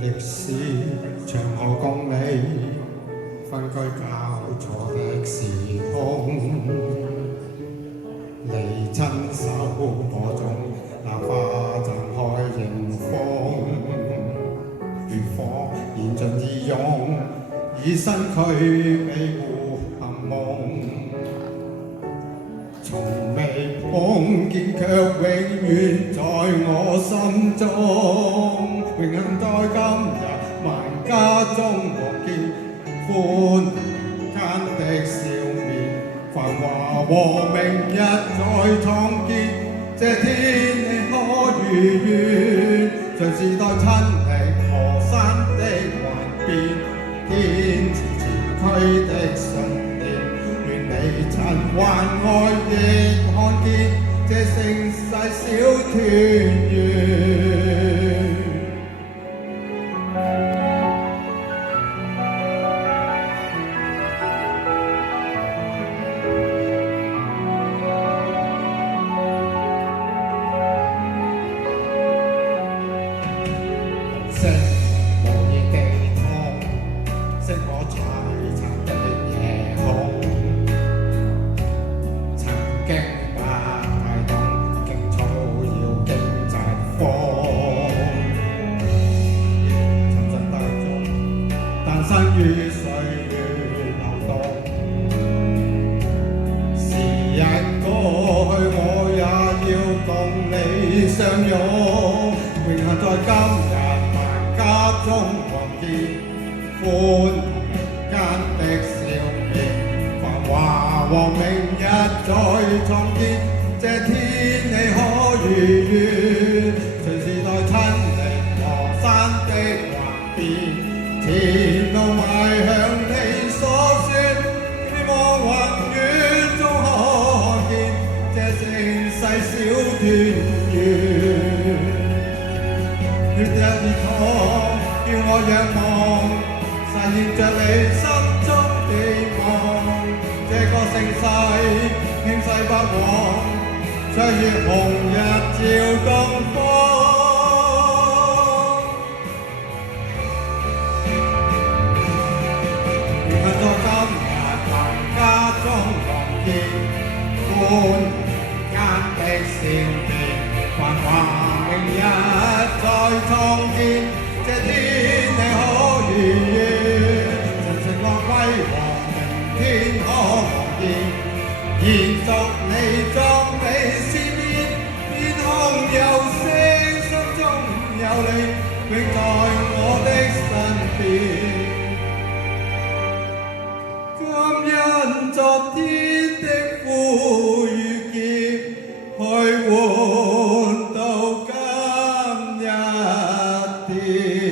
歷史長河共你分居交錯的時空，你親手播種那花綻開迎風，烈火燃盡義勇，以身軀庇護幸夢。從未碰見卻永遠在我心中，榮幸在今日萬家中望見，歡間的笑面，繁華和明日再創建，這天氣可如願，像時代親歷河山的幻變，堅持前驅的信念。你曾還愛亦看見這盛世小團圓。紅色無言地痛，熄火璀璨的夜空。經不太懂，勁草要經疾風，沉浸大眾，誕生於歲月流動。時日過去，我也要共你相擁，榮幸在今日萬家中望見，歡間的笑面，繁華和明日再創建，這天氣可如願，隨時代親歷河山的幻變，前路邁向你所說，希望宏遠中可見，這盛世小團圓。血一熱燙，叫我仰望，實現着你心中寄望。這個盛世興世不枉，卓越紅日照東方。榮幸在今日萬家中望見，歡間的笑面，繁華明日再創建，這天氣可如願，晨晨樂輝煌，明天可望見。延續你壯美事業，天空有星，心中有你，永在我的身邊。感恩昨天的呼與劫，去換到今日天。